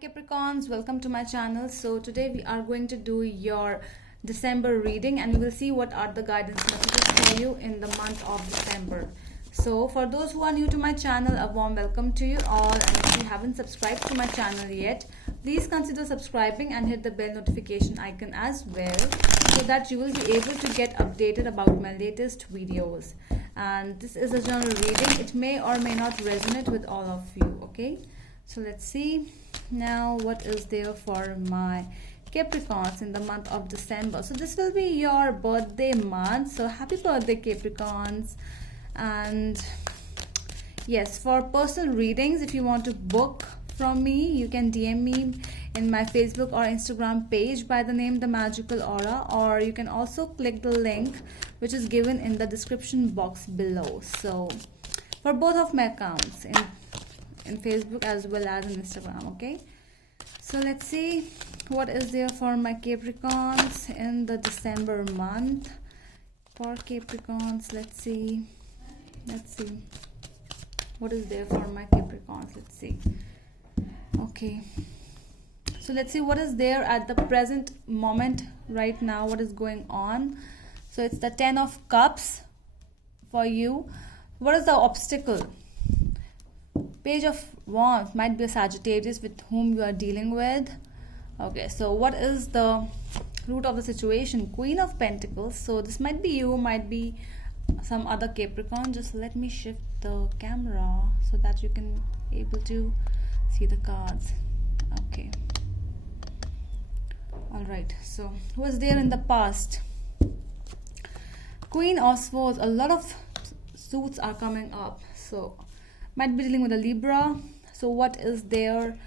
Capricorns, welcome to my channel. So today we are going to do your December reading and you will see what are the guidance messages for you in the month of December. So for those who are new to my channel, a warm welcome to you all, and if you haven't subscribed to my channel yet, please consider subscribing and hit the bell notification icon as well so that you will be able to get updated about my latest videos. And this is a general reading. It may or may not resonate with all of you, okay? So let's see now what is there for my Capricorns in the month of December. So this will be your birthday month. So happy birthday, Capricorns. And yes, for personal readings, if you want to book from me, you can DM me in my Facebook or Instagram page by the name The Magical Aura, or you can also click the link which is given in the description box below. So for both of my accounts in Facebook as well as in Instagram, okay? So let's see what is there for my Capricorns in the December month. For Capricorns, let's see what is there for my Capricorns. Let's see. Okay, so let's see what is there at the present moment right now, what is going on. So it's the 10 of Cups for you. What is the obstacle? Page of Wands might be a Sagittarius with whom you are dealing with. Okay, so what is the root of the situation? Queen of Pentacles. So this might be you, might be some other Capricorn. Just let me shift the camera so that you can able to see the cards. Okay, all right, so who was there in the past? Queen of Swords. A lot of suits are coming up, so might be dealing with a Libra. So what is there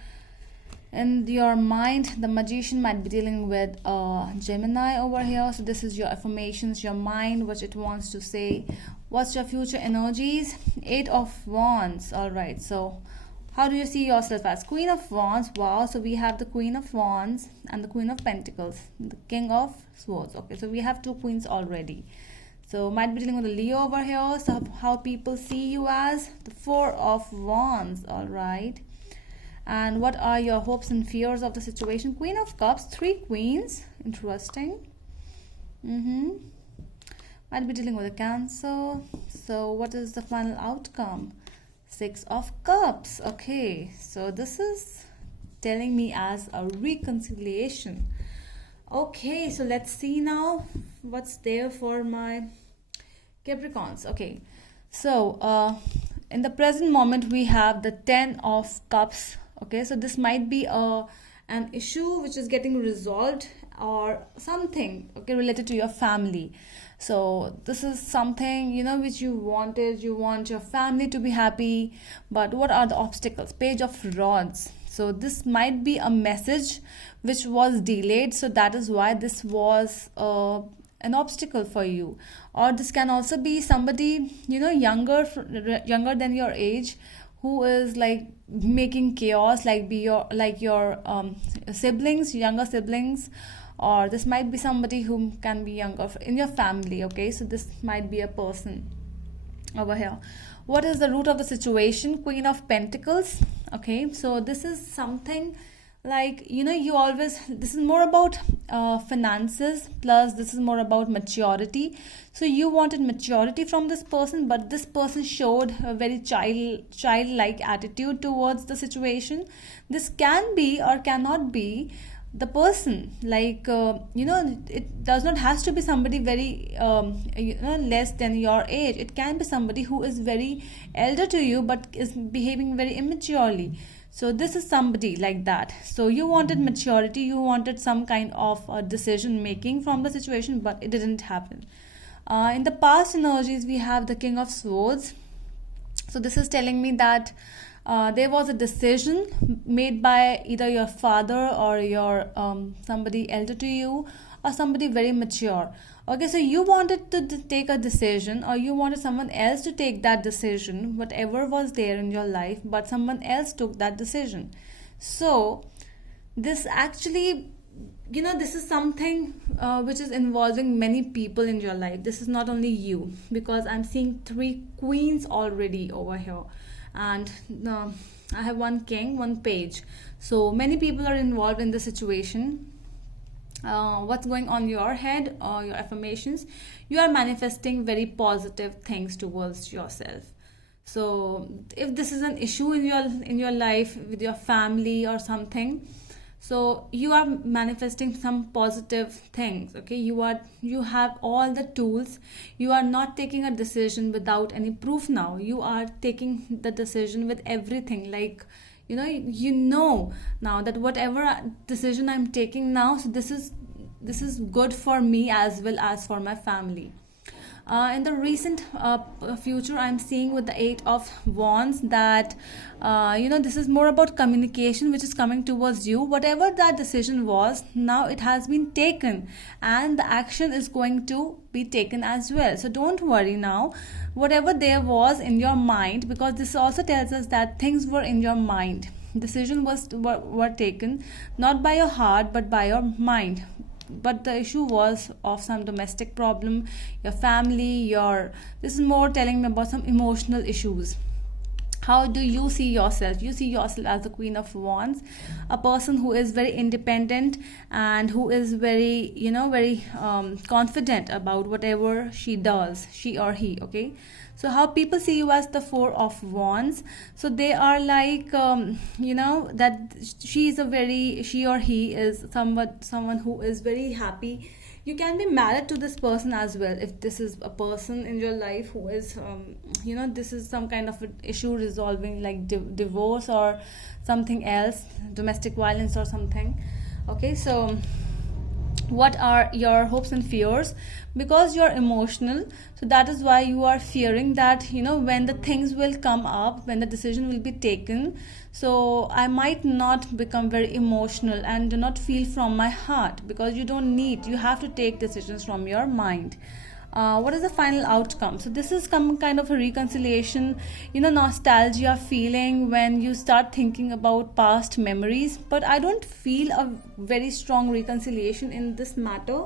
in your mind? The Magician might be dealing with a Gemini over here. So this is your affirmations, your mind, what it wants to say. What's your future energies? 8 of Wands. All right, so how do you see yourself as? Queen of Wands. Wow, so we have the Queen of Wands and the Queen of Pentacles, the King of Swords. Okay, so we have 2 queens already. So might be dealing with a Leo over here. So how people see you as? The 4 of Wands. All right, and what are your hopes and fears of the situation? Queen of Cups, 3 queens. Interesting. Might be dealing with a Cancer. So what is the final outcome? 6 of Cups. Okay, so this is telling me as a reconciliation. Okay, so let's see now what's there for my Capricorns. Okay, so in the present moment we have the 10 of Cups. Okay, so this might be an issue which is getting resolved or something, okay, related to your family. So this is something, you know, which you wanted. You want your family to be happy, but what are the obstacles? Page of Rods. So this might be a message which was delayed, so that is why this was an obstacle for you. Or this can also be somebody, you know, younger than your age, who is like making chaos, like your siblings, younger siblings. Or this might be somebody who can be younger in your family. Okay, so this might be a person over here. What is the root of the situation? Queen of Pentacles. Okay, so this is something like, you know, you always, this is more about finances, plus this is more about maturity. So you wanted maturity from this person, but this person showed a very childlike attitude towards the situation. This can be or cannot be the person, like you know, it does not has to be somebody very you know, less than your age. It can be somebody who is very elder to you but is behaving very immaturely. So this is somebody like that. So you wanted maturity, you wanted some kind of decision making from the situation, but it didn't happen. In the past energies we have the King of Swords. So this is telling me that there was a decision made by either your father or your somebody elder to you, or somebody very mature. Okay, so you wanted to take a decision, or you wanted someone else to take that decision, whatever was there in your life, but someone else took that decision. So this actually, you know, this is something which is involving many people in your life. This is not only you, because I'm seeing 3 queens already over here, and I have 1 king, 1 page. So many people are involved in this situation. What's going on your head, your affirmations, you are manifesting very positive things towards yourself. So if this is an issue in your life with your family or something, so you are manifesting some positive things. Okay, you have all the tools. You are not taking a decision without any proof. Now you are taking the decision with everything, like you know now that whatever decision I'm taking now, so this is good for me as well as for my family. In the recent future, I'm seeing with the Eight of Wands that this is more about communication which is coming towards you. Whatever that decision was, now it has been taken and the action is going to be taken as well. So don't worry now, whatever there was in your mind, because this also tells us that things were in your mind. Decision were taken not by your heart but by your mind. But the issue was of some domestic problem, your family, this is more telling me about some emotional issues. How do you see yourself? You see yourself as the Queen of Wands, a person who is very independent and who is very very confident about whatever she does, she or he. Okay, so how people see you as the Four of Wands, so they are like that she or he is someone who is very happy. You can be married to this person as well, if this is a person in your life who is this is some kind of an issue resolving, like divorce or something else, domestic violence or something. Okay, so what are your hopes and fears? Because you're emotional, so that is why you are fearing that when the things will come up, when the decision will be taken, so I might not become very emotional and do not feel from my heart, because you have to take decisions from your mind. What is the final outcome? So this is some kind of a reconciliation, nostalgia feeling when you start thinking about past memories. But I don't feel a very strong reconciliation in this matter.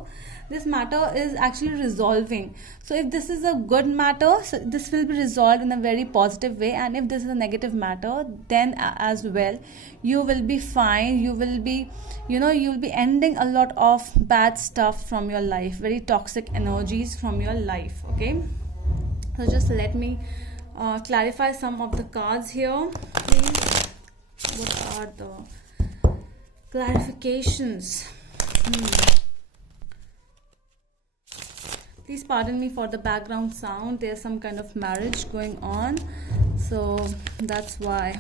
This matter is actually resolving. So if this is a good matter, so this will be resolved in a very positive way, and if this is a negative matter, then as well you will be fine. You will be ending a lot of bad stuff from your life, very toxic energies from your life. Okay, so just let me clarify some of the cards here, please. What are the clarifications? Please pardon me for the background sound. There's some kind of marriage going on, so that's why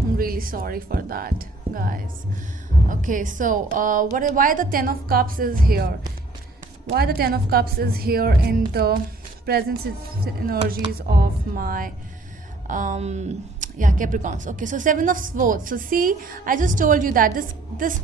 I'm really sorry for that, guys. Okay, so why the Ten of Cups is here? Why the Ten of Cups is here in the present energies of my Capricorns. Okay, so Seven of Swords. So see, I just told you that this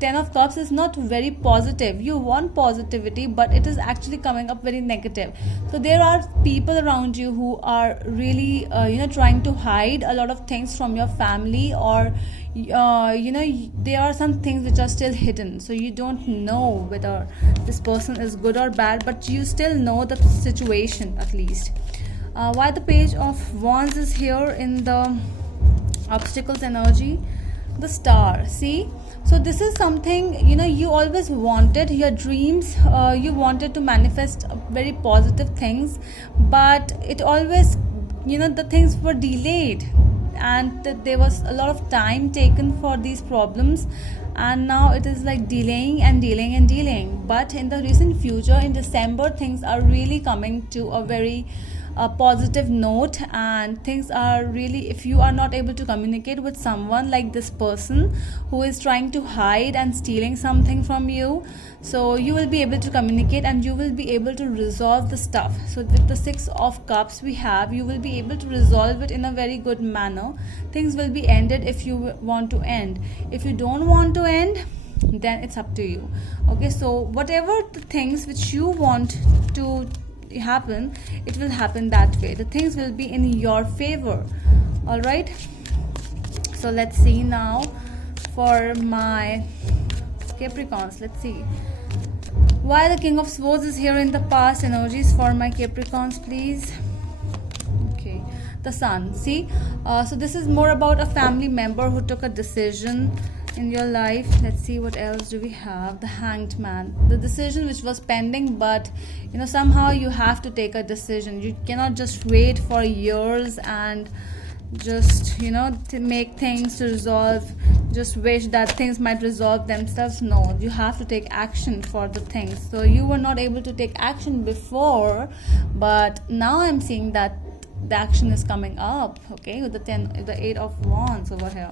Ten of Cups is not very positive. You want positivity, but it is actually coming up very negative. So there are people around you who are really trying to hide a lot of things from your family, or there are some things which are still hidden. So you don't know whether this person is good or bad, but you still know the situation at least. Why the Page of Wands is here in the obstacles energy? The Star. See, so this is something you always wanted, your dreams, you wanted to manifest very positive things, but it always the things were delayed, and there was a lot of time taken for these problems, and now it is like delaying and delaying and delaying. But in the recent future, in December, things are really coming to a very positive note, and things are really, if you are not able to communicate with someone like this person who is trying to hide and stealing something from you, so you will be able to communicate and you will be able to resolve the stuff. So with the Six of Cups we have, you will be able to resolve it in a very good manner. Things will be ended if you want to end. If you don't want to end, then it's up to you. Okay, so whatever the things which you want to happen, it will happen that way. The things will be in your favor. All right, so let's see now for my Capricorns. Let's see why the King of Swords is here in the past energies for my Capricorns, please. Okay, the Sun. See, so this is more about a family member who took a decision in your life. Let's see what else do we have. The Hanged Man, the decision which was pending, but you know, somehow you have to take a decision. You cannot just wait for years and just, you know, to make things to resolve, just wish that things might resolve themselves. No, you have to take action for the things. So you were not able to take action before, but now I'm seeing that the action is coming up. Okay, with the 8 of Wands over here.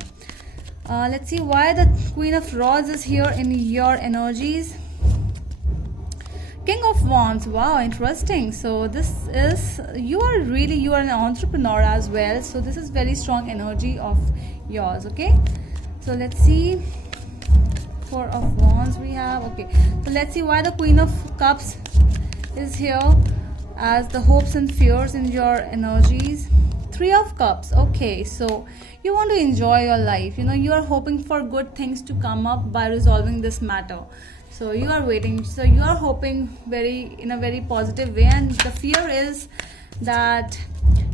Let's see why the Queen of Rods is here in your energies. King of Wands. Wow, interesting. So this is, you are an entrepreneur as well, so this is very strong energy of yours. Okay, so let's see. 4 of Wands we have. Okay, so let's see why the Queen of Cups is here as the hopes and fears in your energies. 3 of Cups. Okay, so you want to enjoy your life, you know, you are hoping for good things to come up by resolving this matter. So you are waiting, so you are hoping in a very positive way, and the fear is that,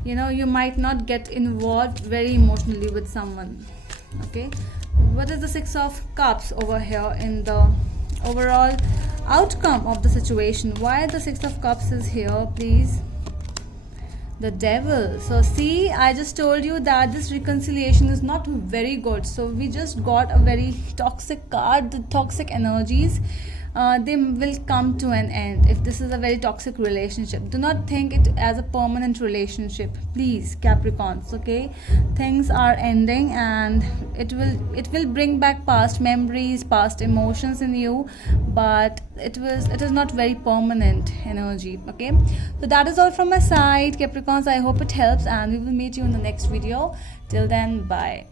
you know, you might not get involved very emotionally with someone. Okay, what is the 6 of Cups over here in the overall outcome of the situation? Why the 6 of Cups is here, please? The Devil. So see, I just told you that this reconciliation is not very good. So we just got a very toxic card. The toxic energies, they will come to an end if this is a very toxic relationship. Do not think it as a permanent relationship, please, Capricorns. Okay, things are ending, and it will bring back past memories, past emotions in you, but it is not very permanent energy. Okay, so that is all from my side, Capricorns. I hope it helps, and we will meet you in the next video. Till then, bye.